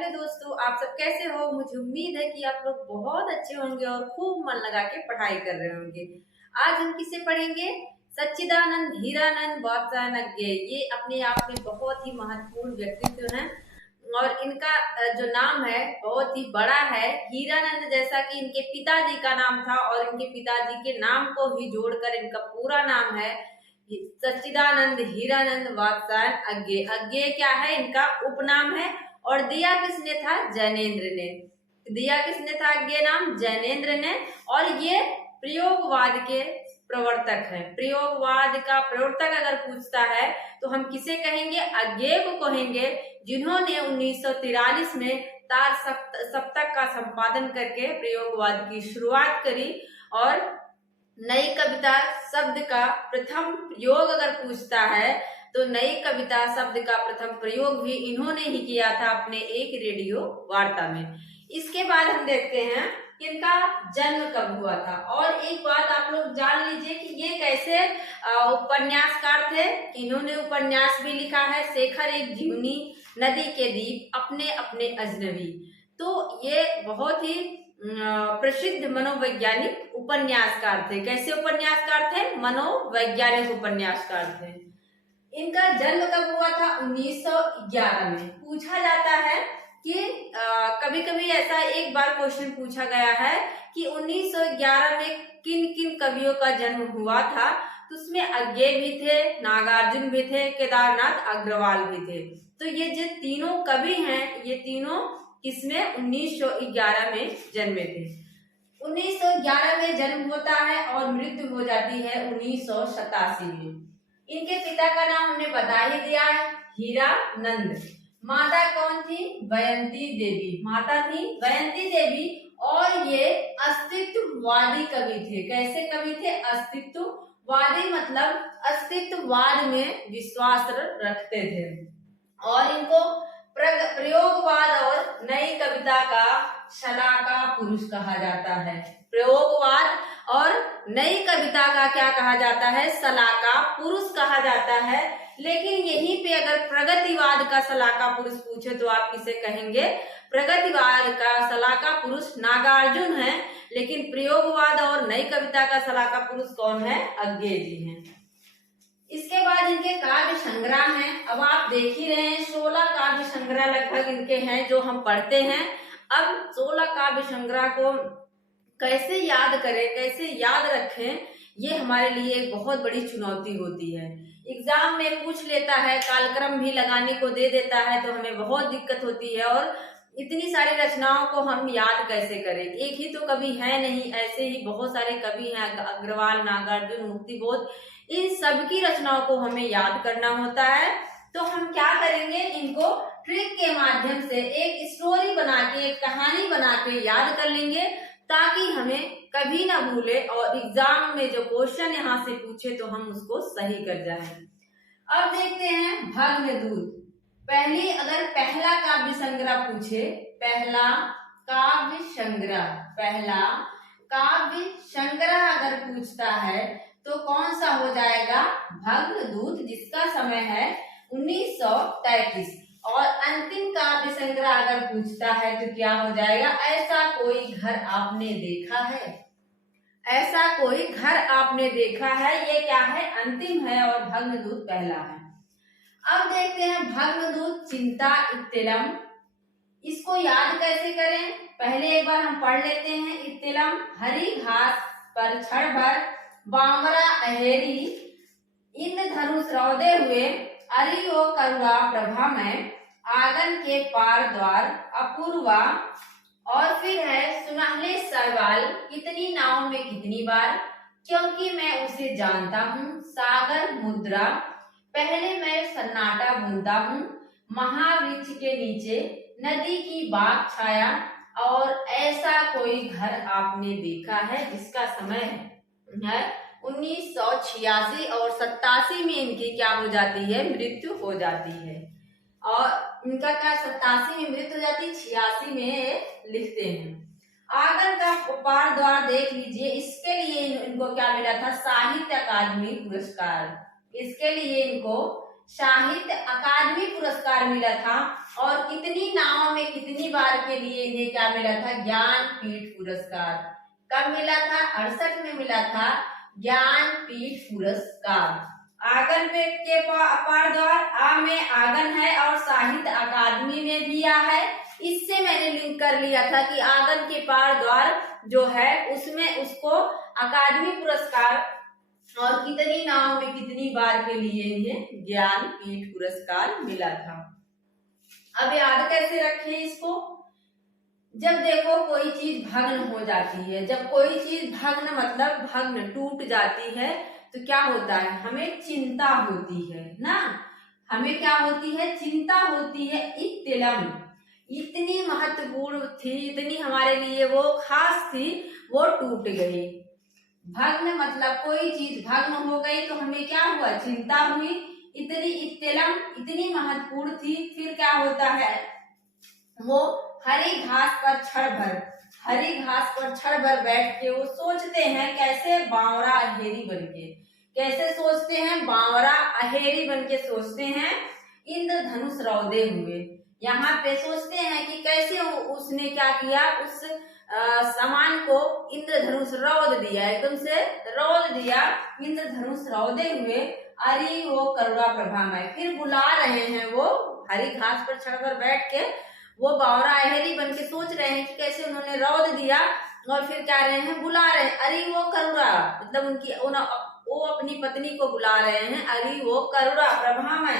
Hello दोस्तों, आप सब कैसे हो। मुझे उम्मीद है कि आप लोग बहुत अच्छे होंगे और खूब मन लगा के पढ़ाई कर रहे होंगे। आज हम किसे पढ़ेंगे? सच्चिदानंद हीरानंद वात्स्यायन। ये अपने आप में बहुत ही महत्वपूर्ण व्यक्तित्व हैं और इनका जो नाम है बहुत ही बड़ा है। हीरानंद जैसा कि इनके पिताजी का नाम था और इनके पिताजी के नाम को ही जोड़कर इनका पूरा नाम है सच्चिदानंद हीरानंद वात्स्यायन। अज्ञेय क्या है? इनका उपनाम है। और दिया किसने था? जैनेन्द्र ने। दिया किसने था अज्ञेय नाम? जैनेन्द्र ने। और ये प्रयोगवाद के प्रवर्तक हैं। प्रयोगवाद का प्रवर्तक अगर पूछता है तो हम किसे कहेंगे? अज्ञेय को कहेंगे, जिन्होंने 1943 में तार सप्तक का संपादन करके प्रयोगवाद की शुरुआत करी। और नई कविता शब्द का प्रथम प्रयोग अगर पूछता है तो नई कविता शब्द का प्रथम प्रयोग भी इन्होंने ही किया था अपने एक रेडियो वार्ता में। इसके बाद हम देखते हैं कि इनका जन्म कब हुआ था। और एक बात आप लोग जान लीजिए कि ये कैसे उपन्यासकार थे। इन्होंने उपन्यास भी लिखा है, शेखर एक जीवनी, नदी के दीप, अपने अपने अजनबी। तो ये बहुत ही प्रसिद्ध मनोवैज्ञानिक उपन्यासकार थे। कैसे उपन्यासकार थे? मनोवैज्ञानिक उपन्यासकार थे। इनका जन्म कब हुआ था? 1911 में। पूछा जाता है कि कभी कभी ऐसा एक बार क्वेश्चन पूछा गया है कि 1911 में किन किन कवियों का जन्म हुआ था। तो उसमें अज्ञेय भी थे, नागार्जुन भी थे, केदारनाथ अग्रवाल भी थे। तो ये जो तीनों कवि हैं, ये तीनों किसमें? 1911 में जन्मे थे। 1911 में जन्म होता है और मृत्यु हो जाती है 1987 में। इनके पिता का नाम हमने बता ही दिया है, हीरानंद। माता कौन थी? बयंती देवी। माता थी बयंती देवी। और ये अस्तित्ववादी कवि थे। कैसे कवि थे? अस्तित्ववादी मतलब अस्तित्ववाद में विश्वास रखते थे। और इनको प्रयोगवाद और नई कविता का शलाका पुरुष कहा जाता है। प्रयोगवाद और नई कविता का क्या कहा जाता है? शलाका पुरुष कहा जाता है। लेकिन यहीं पे अगर प्रगतिवाद का शलाका पुरुष पूछे तो आप किसे कहेंगे? प्रगतिवाद का शलाका पुरुष नागार्जुन है। लेकिन प्रयोगवाद और नई कविता का शलाका पुरुष कौन है? अज्ञेय जी हैं। इसके बाद इनके काव्य संग्रह हैं। अब आप देख ही रहे हैं 16 काव्य संग्रह लगभग इनके हैं जो हम पढ़ते हैं। अब 16 काव्य संग्रह को कैसे याद करें, कैसे याद रखें, ये हमारे लिए एक बहुत बड़ी चुनौती होती है। एग्जाम में पूछ लेता है, कालक्रम भी लगाने को दे देता है, तो हमें बहुत दिक्कत होती है। और इतनी सारी रचनाओं को हम याद कैसे करें? एक ही तो कवि है नहीं, ऐसे ही बहुत सारे कवि हैं, अग्रवाल, नागार्जुन, मुक्तिबोध। इन सबकी रचनाओं को हमें याद करना होता है। तो हम क्या करेंगे? इनको ट्रिक के माध्यम से एक स्टोरी बना के, एक कहानी बना के याद कर लेंगे, ताकि हमें कभी ना भूले और एग्जाम में जो क्वेश्चन यहाँ से पूछे तो हम उसको सही कर जाएं। अब देखते हैं भग्नदूत। पहली अगर पहला काव्य संग्रह पूछे, पहला काव्य संग्रह अगर पूछता है तो कौन सा हो जाएगा? भग्नदूत, जिसका समय है 1933। और अंतिम काव्य संग्रह अगर पूछता है तो क्या हो जाएगा? ऐसा कोई घर आपने देखा है। ऐसा कोई घर आपने देखा है, ये क्या है? अंतिम है और भग्नदूत पहला है। अब देखते हैं भग्नदूत चिंता इत्तिलम। इसको याद कैसे करें? पहले एक बार हम पढ़ लेते हैं। इत्तिलम, हरी घास पर क्षण भर बावरा अहेरी, इंद्रधनुष रौदे हुए, अरियो करुणा प्रभा में, आंगन के पार द्वार अपूर्वा। और फिर है सुनहले सरवाल, कितनी नाव में कितनी बार, क्योंकि मैं उसे जानता हूँ, सागर मुद्रा, पहले मैं सन्नाटा बुनता हूँ, महावृक्ष के नीचे, नदी की बाग छाया, और ऐसा कोई घर आपने देखा है, जिसका समय है 1986 और 87 में इनकी क्या हो जाती है? मृत्यु हो जाती है। और इनका क्या 87 में मृत्यु हो जाती है, 86 में लिखते हैं। आंगन का पार द्वार देख लीजिए, इसके लिए इनको क्या मिला था? साहित्य अकादमी पुरस्कार। इसके लिए इनको साहित्य अकादमी पुरस्कार मिला था। और कितनी नाव में कितनी बार के लिए इन्हें क्या मिला था? ज्ञानपीठ पुरस्कार। कब मिला था? 68 में मिला था ज्ञानपीठ पुरस्कार। आंगन में के अपार द्वार, आ में आंगन है और साहित्य अकादमी में भी आ है। इससे मैंने लिंक कर लिया था कि आंगन के पार द्वार जो है उसमें उसको अकादमी पुरस्कार और कितनी नाव में कितनी बार के लिए इन्हें ज्ञानपीठ पुरस्कार मिला था। अब याद कैसे रखें इसको? जब देखो कोई चीज भग्न हो जाती है, जब कोई चीज भग्न मतलब भग्न टूट जाती है तो क्या होता है? हमें चिंता होती है ना। हमें क्या होती है? चिंता होती है। इत्तिलम इतनी महत्वपूर्ण थी, इतनी हमारे लिए वो खास थी, वो टूट गई। भग्न मतलब कोई चीज भग्न हो गई तो हमें क्या हुआ? चिंता हुई। इतनी इत्तिलम इतनी महत्वपूर्ण थी। फिर क्या होता है? वो हरी घास पर क्षण भर बैठ के वो सोचते हैं कैसे बावरा अहेरी बनके, कैसे सोचते हैं? बावरा अहेरी बनके सोचते हैं। इंद्रधनुष रौदे हुए, यहाँ पे सोचते हैं कि कैसे उसने क्या किया? उस सामान को इंद्रधनुष रौद दिया, एकदम से रौद दिया। इंद्रधनुष रौदे हुए अरे वो करुणा प्रभामय। फिर बुला रहे हैं वो हरी घास पर क्षण भर बैठ के, वो बावरा अहेरी बन के सोच रहे हैं कि कैसे उन्होंने रौद दिया। और फिर क्या रहे हैं? बुला रहे हैं अरे वो करुणा, मतलब उनकी वो अपनी पत्नी को बुला रहे हैं अरे वो करुणा प्रभामय।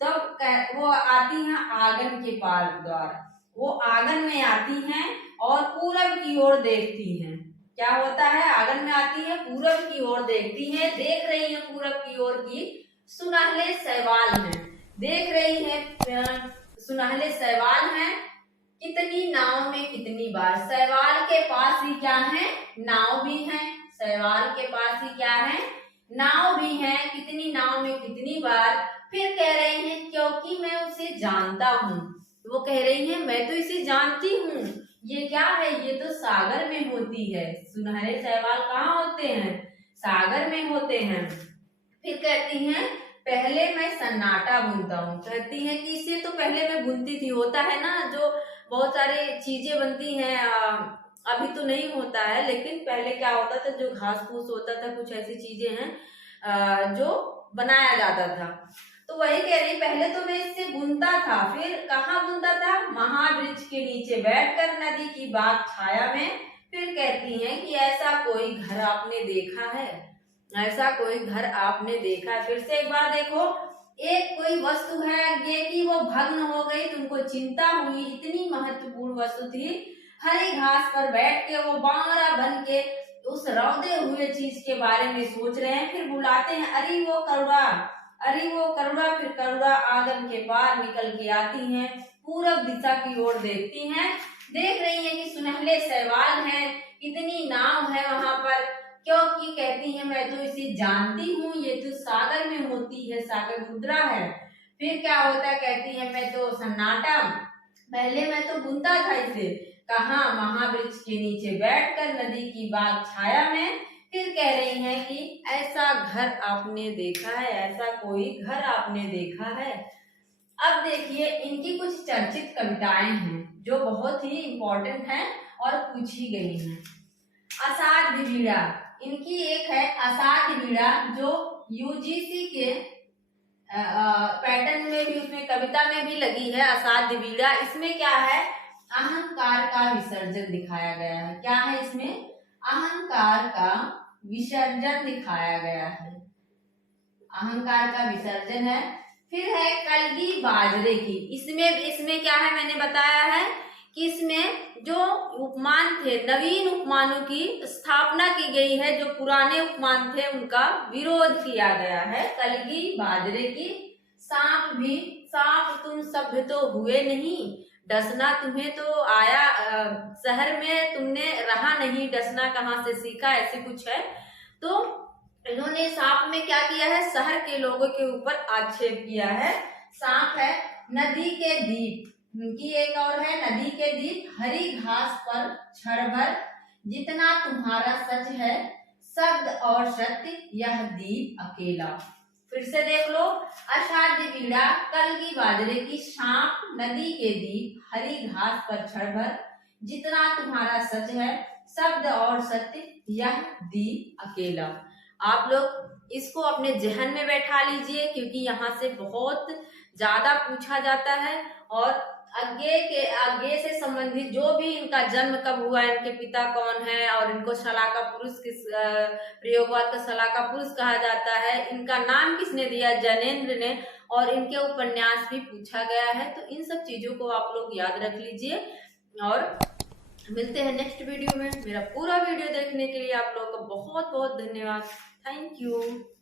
तब वो आती हैं आंगन के पार द्वार। वो आंगन में आती हैं और पूरब की ओर देखती हैं। क्या होता है? आंगन में आती है, पूरब की ओर देखती हैं। देख रही हैं पूरब की ओर की सुनहले शैवाल हैं, देख रही हैं सुनहले शैवाल हैं। कितनी नाव में कितनी बार? शैवाल के पास ही क्या है? नाव भी है। शैवाल के पास ही क्या है? नाव भी है। कितनी नाव में कितनी बार? फिर कह रही हैं क्योंकि मैं उसे जानता हूँ। वो कह रही हैं मैं तो इसे जानती हूँ। ये क्या है? ये तो सागर में होती है। सुनहरे शैवाल कहाँ होते हैं? सागर में होते हैं। फिर कहती हैं पहले मैं सन्नाटा बुनता हूँ। कहती हैं कि इसे तो पहले मैं बुनती थी। होता है ना, जो बहुत सारी चीजें बनती हैं, अभी तो नहीं होता है, लेकिन पहले क्या होता था? जो घास फूस होता था, कुछ ऐसी चीजें हैं जो बनाया जाता था। तो वही कह रही, पहले तो मैं इससे बुनता था। फिर कहाँ बुनता था? महावृक्ष के नीचे बैठकर नदी की बाग छाया में। फिर कहती हैं कि ऐसा कोई घर आपने देखा है? ऐसा कोई घर आपने देखा है? फिर से एक बार देखो, एक कोई वस्तु है ये कि वो भग्न हो गई, तुमको चिंता हुई, इतनी महत्वपूर्ण वस्तु थी। हरी घास पर बैठ के वो बावरा बन के उस रौदे हुए चीज के बारे में सोच रहे हैं। फिर बुलाते हैं अरे वो करुणा, अरे वो करुणा। फिर करुणा आंगन के पार निकल के आती हैं, पूरब दिशा की ओर देखती हैं। देख रही हैं कि सुनहले शैवाल हैं, कितनी नाव है वहां पर। क्योंकि कहती है मैं तो इसे जानती हूँ, ये तो सागर में होती है, सागर मुद्रा है। फिर क्या होता है? कहती है मैं तो सन्नाटा, पहले मैं तो बुनता था इसे। कहाँ? महावृक्ष के नीचे बैठकर नदी की बाग छाया में। फिर कह रही हैं कि ऐसा घर आपने देखा है? ऐसा कोई घर आपने देखा है? अब देखिए इनकी कुछ चर्चित कविताएं हैं जो बहुत ही इम्पोर्टेंट हैं और पूछी गई हैं। असाध्य बीड़ा, इनकी एक है असाध्य बीड़ा जो यूजीसी के पैटर्न में भी, उसमें कविता में भी लगी है। असाध्य बीड़ा, इसमें क्या है? अहंकार का विसर्जन दिखाया गया है। क्या है इसमें? अहंकार का विसर्जन दिखाया गया है। अहंकार का विसर्जन है। फिर है कलगी बाजरे की, इसमें क्या है? मैंने बताया है कि इसमें जो उपमान थे, नवीन उपमानों की स्थापना की गई है। जो पुराने उपमान थे उनका विरोध किया गया है। कलगी बाजरे की, सांप तुम सभ्य तो हुए नहीं, डसना तुम्हें तो आया शहर में, तुमने रहा नहीं, डसना कहाँ से सीखा, ऐसे कुछ है। तो इन्होंने सांप में क्या किया है? शहर के लोगों के ऊपर आक्षेप किया है। सांप है नदी के दीप, उनकी एक और है नदी के दीप, हरी घास पर क्षण भर, जितना तुम्हारा सच है शब्द और सत्य, यह दीप अकेला। फिर से देख लो, असाध्य बीड़ा, कलगी बाजरे की, सांप नदी के दीप हरी घास पर क्षणभर, जितना तुम्हारा सच है शब्द और सत्य यह दीप अकेला। आप लोग इसको अपने जहन में बैठा लीजिए, क्योंकि यहाँ से बहुत ज्यादा पूछा जाता है। और आगे से संबंधित जो भी इनका जन्म कब हुआ, इनके पिता कौन है, और इनको शलाका पुरुष किस प्रयोगवाद का शलाका पुरुष कहा जाता है, इनका नाम किसने दिया, जैनेन्द्र ने, और इनके उपन्यास भी पूछा गया है। तो इन सब चीजों को आप लोग याद रख लीजिए। और मिलते हैं नेक्स्ट वीडियो में। मेरा पूरा वीडियो देखने के लिए आप लोगों का बहुत बहुत धन्यवाद। Thank you.